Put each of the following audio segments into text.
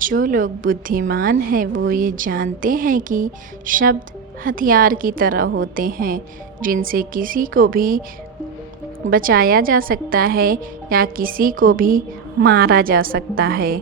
जो लोग बुद्धिमान हैं वो ये जानते हैं कि शब्द हथियार की तरह होते हैं जिनसे किसी को भी बचाया जा सकता है या किसी को भी मारा जा सकता है।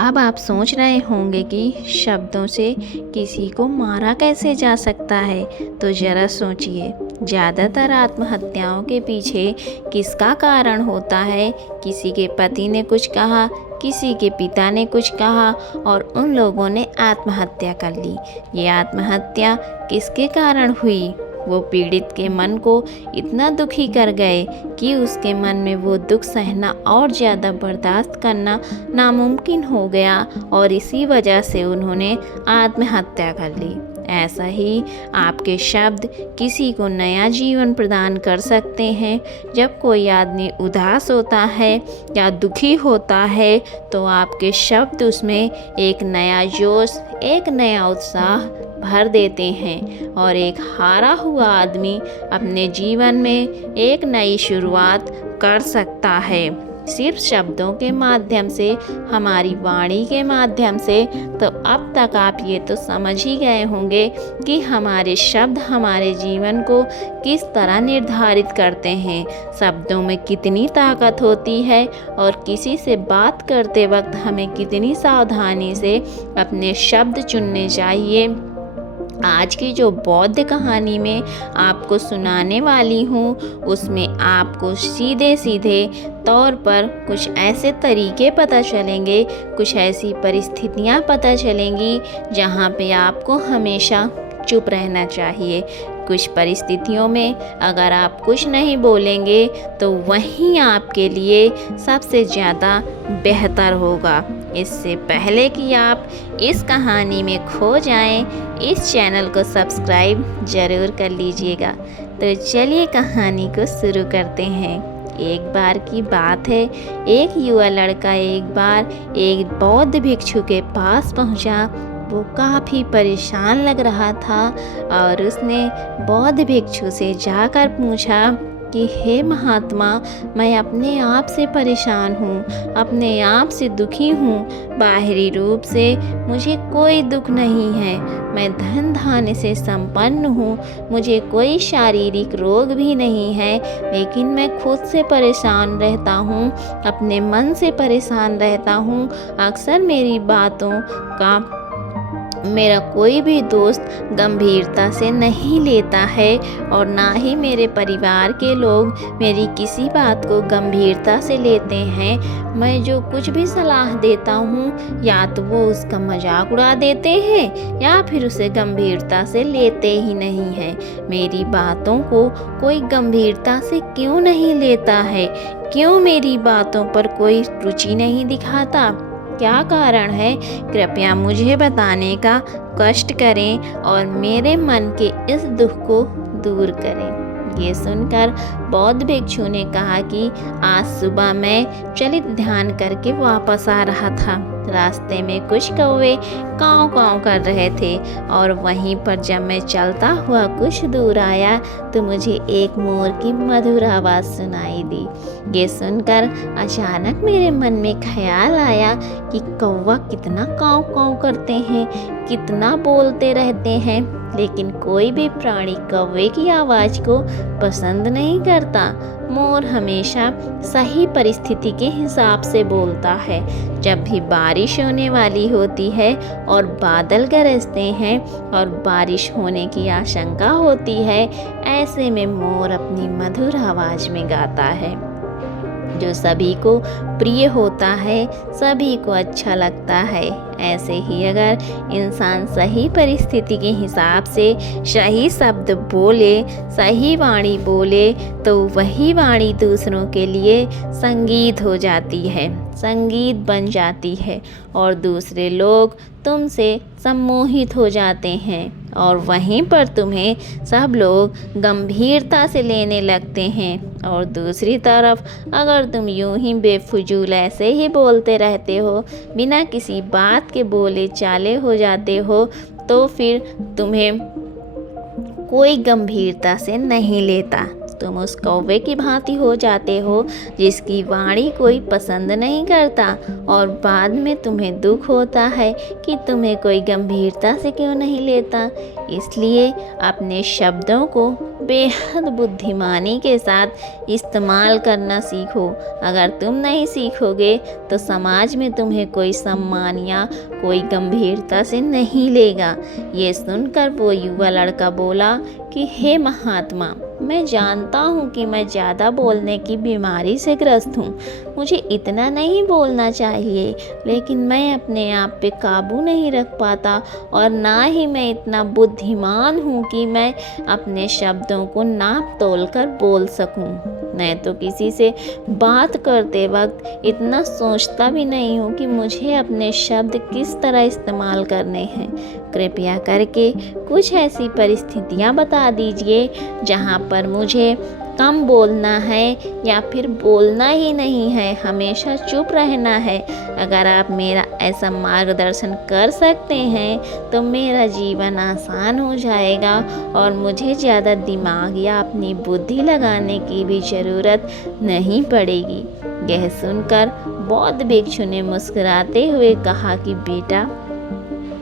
अब आप सोच रहे होंगे कि शब्दों से किसी को मारा कैसे जा सकता है, तो ज़रा सोचिए। ज़्यादातर आत्महत्याओं के पीछे किसका कारण होता है? किसी के पति ने कुछ कहा, किसी के पिता ने कुछ कहा और उन लोगों ने आत्महत्या कर ली। ये आत्महत्या किसके कारण हुई? वो पीड़ित के मन को इतना दुखी कर गए कि उसके मन में वो दुख सहना और ज़्यादा बर्दाश्त करना नामुमकिन हो गया और इसी वजह से उन्होंने आत्महत्या कर ली। ऐसा ही आपके शब्द किसी को नया जीवन प्रदान कर सकते हैं। जब कोई आदमी उदास होता है या दुखी होता है तो आपके शब्द उसमें एक नया जोश, एक नया उत्साह भर देते हैं और एक हारा हुआ आदमी अपने जीवन में एक नई शुरुआत कर सकता है सिर्फ शब्दों के माध्यम से, हमारी वाणी के माध्यम से। तो अब तक आप ये तो समझ ही गए होंगे कि हमारे शब्द हमारे जीवन को किस तरह निर्धारित करते हैं, शब्दों में कितनी ताकत होती है और किसी से बात करते वक्त हमें कितनी सावधानी से अपने शब्द चुनने चाहिए। आज की जो बौद्ध कहानी में आपको सुनाने वाली हूँ उसमें आपको सीधे सीधे तौर पर कुछ ऐसे तरीके पता चलेंगे, कुछ ऐसी परिस्थितियाँ पता चलेंगी जहाँ पे आपको हमेशा चुप रहना चाहिए। कुछ परिस्थितियों में अगर आप कुछ नहीं बोलेंगे तो वहीं आपके लिए सबसे ज़्यादा बेहतर होगा। इससे पहले कि आप इस कहानी में खो जाएं, इस चैनल को सब्सक्राइब ज़रूर कर लीजिएगा। तो चलिए कहानी को शुरू करते हैं। एक बार की बात है, एक युवा लड़का एक बार एक बौद्ध भिक्षु के पास पहुंचा। वो काफ़ी परेशान लग रहा था और उसने बौद्ध भिक्षु से जाकर पूछा कि हे महात्मा, मैं अपने आप से परेशान हूँ, अपने आप से दुखी हूँ। बाहरी रूप से मुझे कोई दुख नहीं है, मैं धन धान्य से संपन्न हूँ, मुझे कोई शारीरिक रोग भी नहीं है, लेकिन मैं खुद से परेशान रहता हूँ, अपने मन से परेशान रहता हूँ। अक्सर मेरी बातों का मेरा कोई भी दोस्त गंभीरता से नहीं लेता है और ना ही मेरे परिवार के लोग मेरी किसी बात को गंभीरता से लेते हैं। मैं जो कुछ भी सलाह देता हूँ या तो वो उसका मजाक उड़ा देते हैं या फिर उसे गंभीरता से लेते ही नहीं हैं। मेरी बातों को कोई गंभीरता से क्यों नहीं लेता है? क्यों मेरी बातों पर कोई रुचि नहीं दिखाता? क्या कारण है? कृपया मुझे बताने का कष्ट करें और मेरे मन के इस दुख को दूर करें। ये सुनकर बौद्ध भिक्षु ने कहा कि आज सुबह मैं चलित ध्यान करके वापस आ रहा था। रास्ते में कुछ कौवे काँव काँव कर रहे थे और वहीं पर जब मैं चलता हुआ कुछ दूर आया तो मुझे एक मोर की मधुर आवाज़ सुनाई दी। ये सुनकर अचानक मेरे मन में ख्याल आया कि कौवा कितना काँव काँव करते हैं, कितना बोलते रहते हैं, लेकिन कोई भी प्राणी कौवे की आवाज़ को पसंद नहीं करता। मोर हमेशा सही परिस्थिति के हिसाब से बोलता है। जब भी बारिश होने वाली होती है और बादल गरजते हैं और बारिश होने की आशंका होती है, ऐसे में मोर अपनी मधुर आवाज़ में गाता है जो सभी को प्रिय होता है, सभी को अच्छा लगता है। ऐसे ही अगर इंसान सही परिस्थिति के हिसाब से सही शब्द बोले, सही वाणी बोले, तो वही वाणी दूसरों के लिए संगीत हो जाती है, संगीत बन जाती है और दूसरे लोग तुमसे सम्मोहित हो जाते हैं और वहीं पर तुम्हें सब लोग गंभीरता से लेने लगते हैं। और दूसरी तरफ अगर तुम यूं ही बेफजूल ऐसे ही बोलते रहते हो, बिना किसी बात के बोले चाले हो जाते हो, तो फिर तुम्हें कोई गंभीरता से नहीं लेता। तुम उस कौवे की भांति हो जाते हो जिसकी वाणी कोई पसंद नहीं करता और बाद में तुम्हें दुख होता है कि तुम्हें कोई गंभीरता से क्यों नहीं लेता। इसलिए अपने शब्दों को बेहद बुद्धिमानी के साथ इस्तेमाल करना सीखो। अगर तुम नहीं सीखोगे तो समाज में तुम्हें कोई सम्मान या कोई गंभीरता से नहीं लेगा। ये सुनकर वो युवा लड़का बोला कि हे महात्मा, मैं जानता हूँ कि मैं ज़्यादा बोलने की बीमारी से ग्रस्त हूँ, मुझे इतना नहीं बोलना चाहिए, लेकिन मैं अपने आप पे काबू नहीं रख पाता और ना ही मैं इतना बुद्धिमान हूँ कि मैं अपने शब्दों को नाप तोल कर बोल सकूँ। मैं तो किसी से बात करते वक्त इतना सोचता भी नहीं हूँ कि मुझे अपने शब्द किस तरह इस्तेमाल करने हैं। कृपया करके कुछ ऐसी परिस्थितियाँ बता दीजिए जहाँ पर मुझे कम बोलना है या फिर बोलना ही नहीं है, हमेशा चुप रहना है। अगर आप मेरा ऐसा मार्गदर्शन कर सकते हैं तो मेरा जीवन आसान हो जाएगा और मुझे ज़्यादा दिमाग या अपनी बुद्धि लगाने की भी ज़रूरत नहीं पड़ेगी। यह सुनकर बौद्ध भिक्षु ने मुस्कुराते हुए कहा कि बेटा,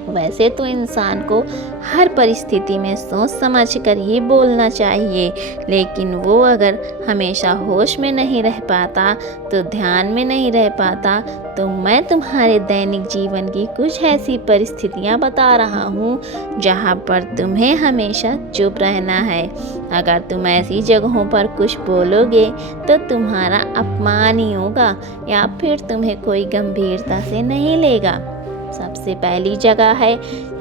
वैसे तो इंसान को हर परिस्थिति में सोच समझ कर ही बोलना चाहिए, लेकिन वो अगर हमेशा होश में नहीं रह पाता तो ध्यान में नहीं रह पाता। तो मैं तुम्हारे दैनिक जीवन की कुछ ऐसी परिस्थितियाँ बता रहा हूँ जहाँ पर तुम्हें हमेशा चुप रहना है। अगर तुम ऐसी जगहों पर कुछ बोलोगे तो तुम्हारा अपमान ही होगा या फिर तुम्हें कोई गंभीरता से नहीं लेगा। सबसे पहली जगह है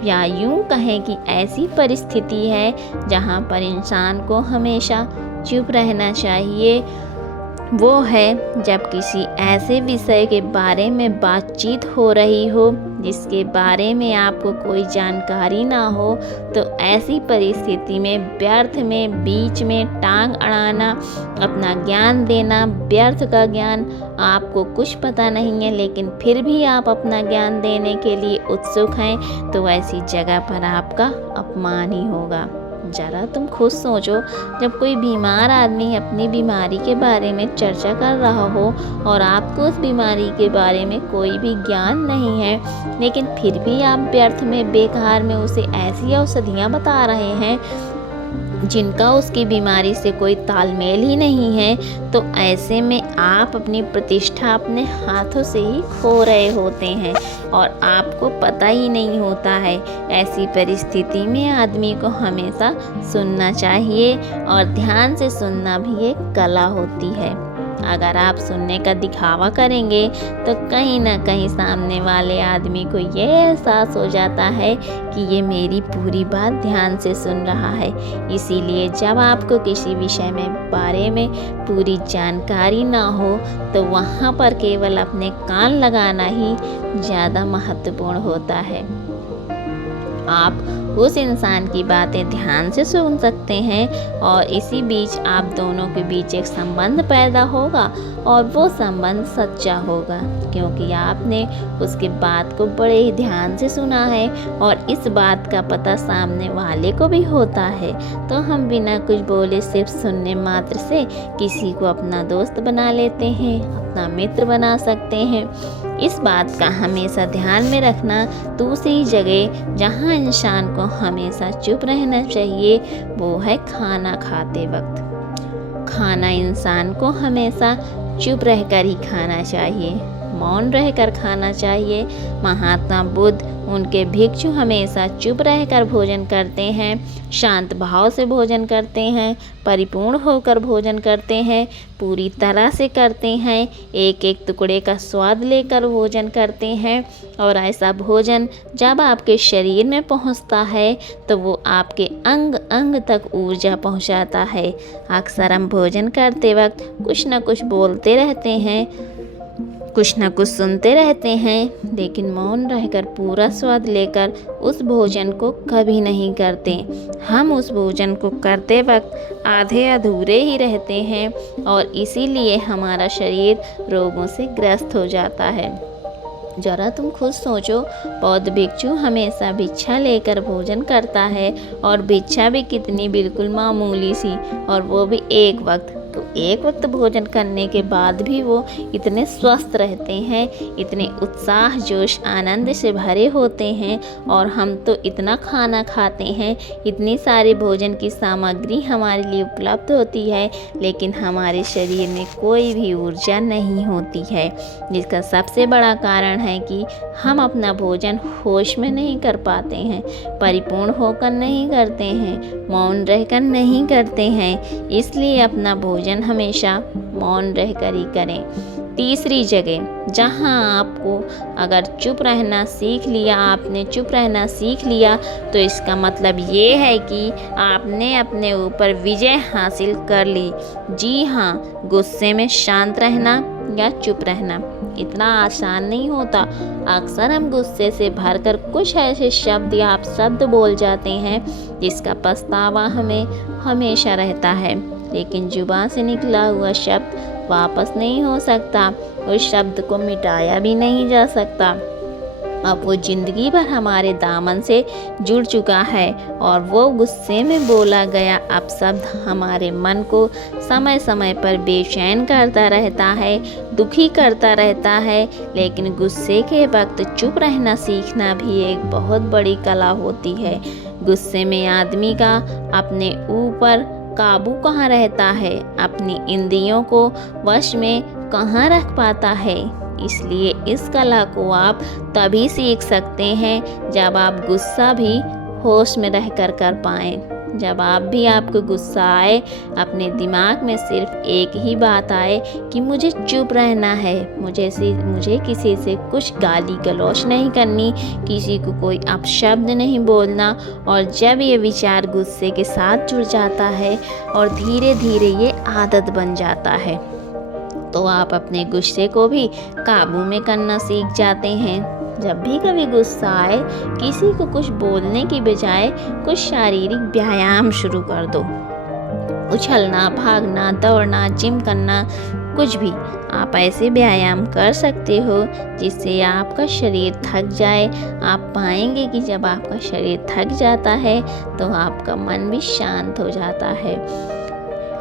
या यूं कहें कि ऐसी परिस्थिति है जहां पर इंसान को हमेशा चुप रहना चाहिए। वो है जब किसी ऐसे विषय के बारे में बातचीत हो रही हो जिसके बारे में आपको कोई जानकारी ना हो, तो ऐसी परिस्थिति में व्यर्थ में बीच में टांग अड़ाना, अपना ज्ञान देना, व्यर्थ का ज्ञान, आपको कुछ पता नहीं है लेकिन फिर भी आप अपना ज्ञान देने के लिए उत्सुक हैं, तो ऐसी जगह पर आपका अपमान ही होगा। ज़रा तुम खुद सोचो, जब कोई बीमार आदमी अपनी बीमारी के बारे में चर्चा कर रहा हो और आपको उस बीमारी के बारे में कोई भी ज्ञान नहीं है, लेकिन फिर भी आप व्यर्थ में बेकार में उसे ऐसी औषधियाँ बता रहे हैं जिनका उसकी बीमारी से कोई तालमेल ही नहीं है, तो ऐसे में आप अपनी प्रतिष्ठा अपने हाथों से ही खो रहे होते हैं और आपको पता ही नहीं होता है। ऐसी परिस्थिति में आदमी को हमेशा सुनना चाहिए और ध्यान से सुनना भी एक कला होती है। अगर आप सुनने का दिखावा करेंगे तो कहीं ना कहीं सामने वाले आदमी को ये एहसास हो जाता है कि ये मेरी पूरी बात ध्यान से सुन रहा है। इसीलिए जब आपको किसी विषय में बारे में पूरी जानकारी ना हो तो वहाँ पर केवल अपने कान लगाना ही ज़्यादा महत्वपूर्ण होता है। आप उस इंसान की बातें ध्यान से सुन सकते हैं और इसी बीच आप दोनों के बीच एक संबंध पैदा होगा और वो संबंध सच्चा होगा, क्योंकि आपने उसकी बात को बड़े ही ध्यान से सुना है और इस बात का पता सामने वाले को भी होता है। तो हम बिना कुछ बोले सिर्फ सुनने मात्र से किसी को अपना दोस्त बना लेते हैं, अपना मित्र बना सकते हैं। इस बात का हमेशा ध्यान में रखना। दूसरी जगह जहाँ इंसान को हमेशा चुप रहना चाहिए वो है खाना खाते वक्त। खाना इंसान को हमेशा चुप रहकर ही खाना चाहिए, मौन रहकर खाना चाहिए। महात्मा बुद्ध, उनके भिक्षु हमेशा चुप रहकर भोजन करते हैं, शांत भाव से भोजन करते हैं, परिपूर्ण होकर भोजन करते हैं, पूरी तरह से करते हैं, एक एक टुकड़े का स्वाद लेकर भोजन करते हैं। और ऐसा भोजन जब आपके शरीर में पहुंचता है तो वो आपके अंग अंग तक ऊर्जा पहुंचाता है। अक्सर हम भोजन करते वक्त कुछ न कुछ बोलते रहते हैं, कुछ न कुछ सुनते रहते हैं, लेकिन मौन रहकर पूरा स्वाद लेकर उस भोजन को कभी नहीं करते। हम उस भोजन को करते वक्त आधे अधूरे ही रहते हैं और इसीलिए हमारा शरीर रोगों से ग्रस्त हो जाता है। जरा तुम खुद सोचो, बौद्ध भिक्षु हमेशा भिक्षा लेकर भोजन करता है और भिक्षा भी कितनी बिल्कुल मामूली सी, और वो भी एक वक्त। तो एक वक्त भोजन करने के बाद भी वो इतने स्वस्थ रहते हैं, इतने उत्साह जोश आनंद से भरे होते हैं। और हम तो इतना खाना खाते हैं, इतनी सारी भोजन की सामग्री हमारे लिए उपलब्ध होती है, लेकिन हमारे शरीर में कोई भी ऊर्जा नहीं होती है, जिसका सबसे बड़ा कारण है कि हम अपना भोजन होश में नहीं कर पाते हैं, परिपूर्ण होकर नहीं करते हैं, मौन रहकर नहीं करते हैं। इसलिए अपना भोजन हमेशा मौन रहकर ही करें। तीसरी जगह जहाँ आपको अगर चुप रहना सीख लिया, आपने चुप रहना सीख लिया, तो इसका मतलब ये है कि आपने अपने ऊपर विजय हासिल कर ली। जी हाँ, गुस्से में शांत रहना या चुप रहना इतना आसान नहीं होता। अक्सर हम गुस्से से भरकर कुछ ऐसे शब्द या अपशब्द बोल जाते हैं जिसका पछतावा हमें हमेशा रहता है, लेकिन जुबान से निकला हुआ शब्द वापस नहीं हो सकता, उस शब्द को मिटाया भी नहीं जा सकता। अब वो ज़िंदगी भर हमारे दामन से जुड़ चुका है, और वो गुस्से में बोला गया अपशब्द हमारे मन को समय समय पर बेचैन करता रहता है, दुखी करता रहता है। लेकिन गुस्से के वक्त चुप रहना सीखना भी एक बहुत बड़ी कला होती है। गुस्से में आदमी का अपने ऊपर काबू कहाँ रहता है, अपनी इंद्रियों को वश में कहाँ रख पाता है। इसलिए इस कला को आप तभी सीख सकते हैं जब आप गुस्सा भी होश में रहकर कर पाएं। जब आपको गुस्सा आए, अपने दिमाग में सिर्फ एक ही बात आए कि मुझे चुप रहना है, मुझे किसी से कुछ गाली गलौज नहीं करनी, किसी को कोई अपशब्द नहीं बोलना। और जब ये विचार गुस्से के साथ जुड़ जाता है और धीरे धीरे ये आदत बन जाता है, तो आप अपने गुस्से को भी काबू में करना सीख जाते हैं। जब भी कभी गुस्सा आए, किसी को कुछ बोलने की बजाय कुछ शारीरिक व्यायाम शुरू कर दो। उछलना, भागना, दौड़ना, जिम करना, कुछ भी आप ऐसे व्यायाम कर सकते हो जिससे आपका शरीर थक जाए। आप पाएंगे कि जब आपका शरीर थक जाता है तो आपका मन भी शांत हो जाता है।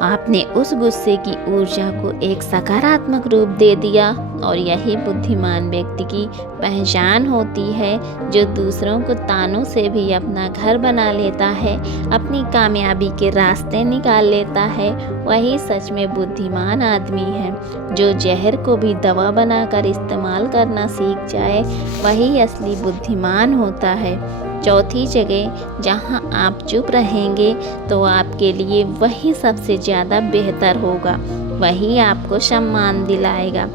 आपने उस गुस्से की ऊर्जा को एक सकारात्मक रूप दे दिया, और यही बुद्धिमान व्यक्ति की पहचान होती है, जो दूसरों को तानों से भी अपना घर बना लेता है, अपनी कामयाबी के रास्ते निकाल लेता है। वही सच में बुद्धिमान आदमी है। जो जहर को भी दवा बनाकर इस्तेमाल करना सीख जाए, वही असली बुद्धिमान होता है। चौथी जगह जहाँ आप चुप रहेंगे तो आपके लिए वही सबसे ज़्यादा बेहतर होगा, वही आपको सम्मान दिलाएगा।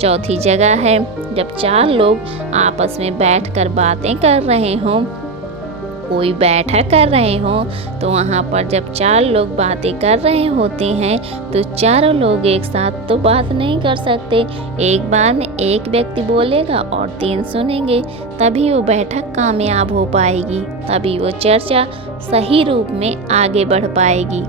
चौथी जगह है जब 4 लोग आपस में बैठकर बातें कर रहे हों, कोई बैठक कर रहे हों, तो वहाँ पर जब 4 लोग बातें कर रहे होते हैं तो चारों लोग एक साथ तो बात नहीं कर सकते। एक बार में एक व्यक्ति बोलेगा और 3 सुनेंगे, तभी वो बैठक कामयाब हो पाएगी, तभी वो चर्चा सही रूप में आगे बढ़ पाएगी।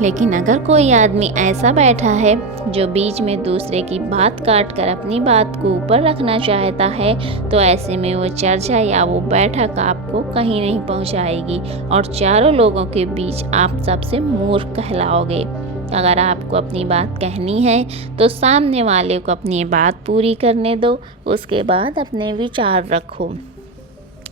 लेकिन अगर कोई आदमी ऐसा बैठा है जो बीच में दूसरे की बात काट कर अपनी बात को ऊपर रखना चाहता है, तो ऐसे में वो चर्चा या वो बैठक आपको कहीं नहीं पहुंचाएगी, और चारों लोगों के बीच आप सबसे मूर्ख कहलाओगे। अगर आपको अपनी बात कहनी है तो सामने वाले को अपनी बात पूरी करने दो, उसके बाद अपने विचार रखो।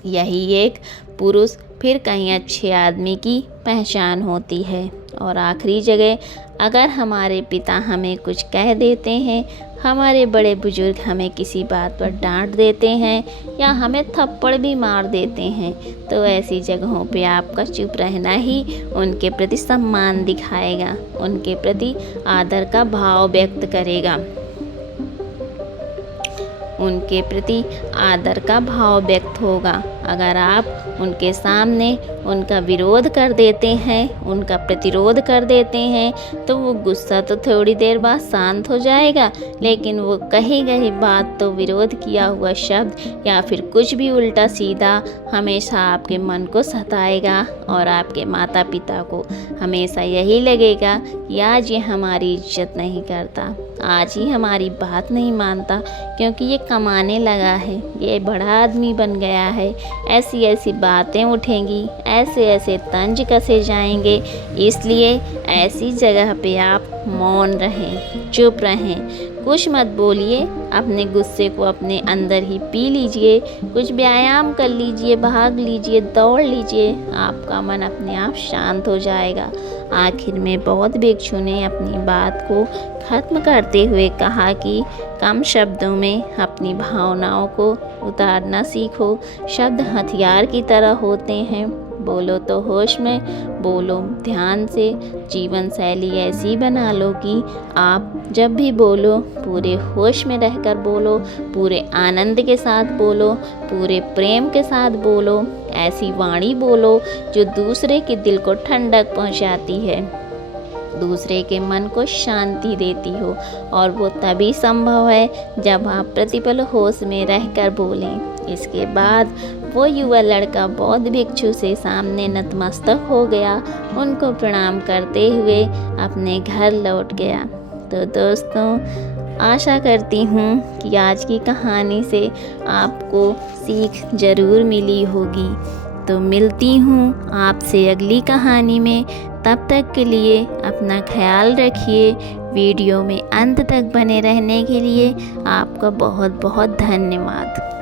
यही एक पुरुष फिर कहीं अच्छे आदमी की पहचान होती है। और आखिरी जगह, अगर हमारे पिता हमें कुछ कह देते हैं, हमारे बड़े बुजुर्ग हमें किसी बात पर डांट देते हैं या हमें थप्पड़ भी मार देते हैं, तो ऐसी जगहों पे आपका चुप रहना ही उनके प्रति सम्मान दिखाएगा, उनके प्रति आदर का भाव व्यक्त करेगा, उनके प्रति आदर का भाव व्यक्त होगा। अगर आप उनके सामने उनका विरोध कर देते हैं, उनका प्रतिरोध कर देते हैं, तो वो गुस्सा तो थोड़ी देर बाद शांत हो जाएगा, लेकिन वो कही गई बात तो विरोध किया हुआ शब्द या फिर कुछ भी उल्टा सीधा हमेशा आपके मन को सताएगा और आपके माता पिता को हमेशा यही लगेगा कि आज ये हमारी इज्जत नहीं करता, आज ही हमारी बात नहीं मानता, क्योंकि ये कमाने लगा है, ये बड़ा आदमी बन गया है। ऐसी ऐसी बातें उठेंगी, ऐसे ऐसे तंज कसे जाएंगे। इसलिए ऐसी जगह पे आप मौन रहें, चुप रहें, कुछ मत बोलिए, अपने गुस्से को अपने अंदर ही पी लीजिए, कुछ व्यायाम कर लीजिए, भाग लीजिए, दौड़ लीजिए, आपका मन अपने आप शांत हो जाएगा। आखिर में बौद्ध भिक्षु ने अपनी बात को ख़त्म करते हुए कहा कि कम शब्दों में अपनी भावनाओं को उतारना सीखो। शब्द हथियार की तरह होते हैं, बोलो तो होश में, बोलो ध्यान से। जीवन शैली ऐसी बना लो कि आप जब भी बोलो पूरे होश में रहकर बोलो, पूरे आनंद के साथ बोलो, पूरे प्रेम के साथ बोलो। ऐसी वाणी बोलो जो दूसरे के दिल को ठंडक पहुंचाती है, दूसरे के मन को शांति देती हो, और वो तभी संभव है जब आप प्रतिपल होश में रहकर बोलें। इसके बाद वो युवा लड़का बौद्ध भिक्षु से सामने नतमस्तक हो गया, उनको प्रणाम करते हुए अपने घर लौट गया। तो दोस्तों, आशा करती हूँ कि आज की कहानी से आपको सीख ज़रूर मिली होगी। तो मिलती हूँ आपसे अगली कहानी में। तब तक के लिए अपना ख्याल रखिए। वीडियो में अंत तक बने रहने के लिए आपका बहुत बहुत धन्यवाद।